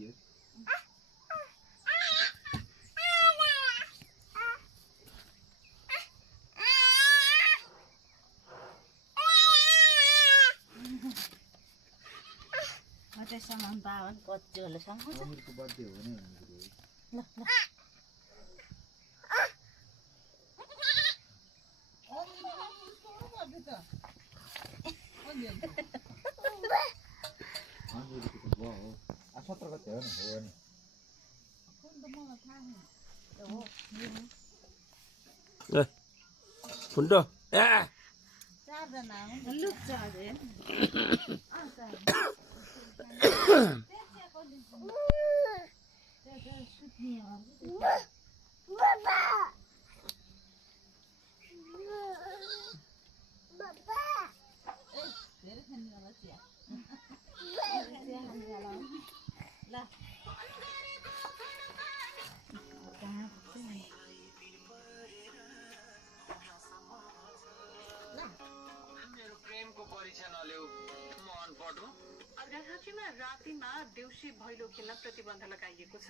थियो सामान पावन कति होला सम्म अमिरको बर्थडे हो भने ल ल अमिरको त भयो हो 17 गते हो नि ए फुन्टो ए चारजना लुक्छ अझै प्रेमको परीक्षा नलेऊ म अनपढ हुँ। अर्घाखाँचीमा रातिमा देउसी भैलो खेल्न प्रतिबन्ध लगाइएको छ।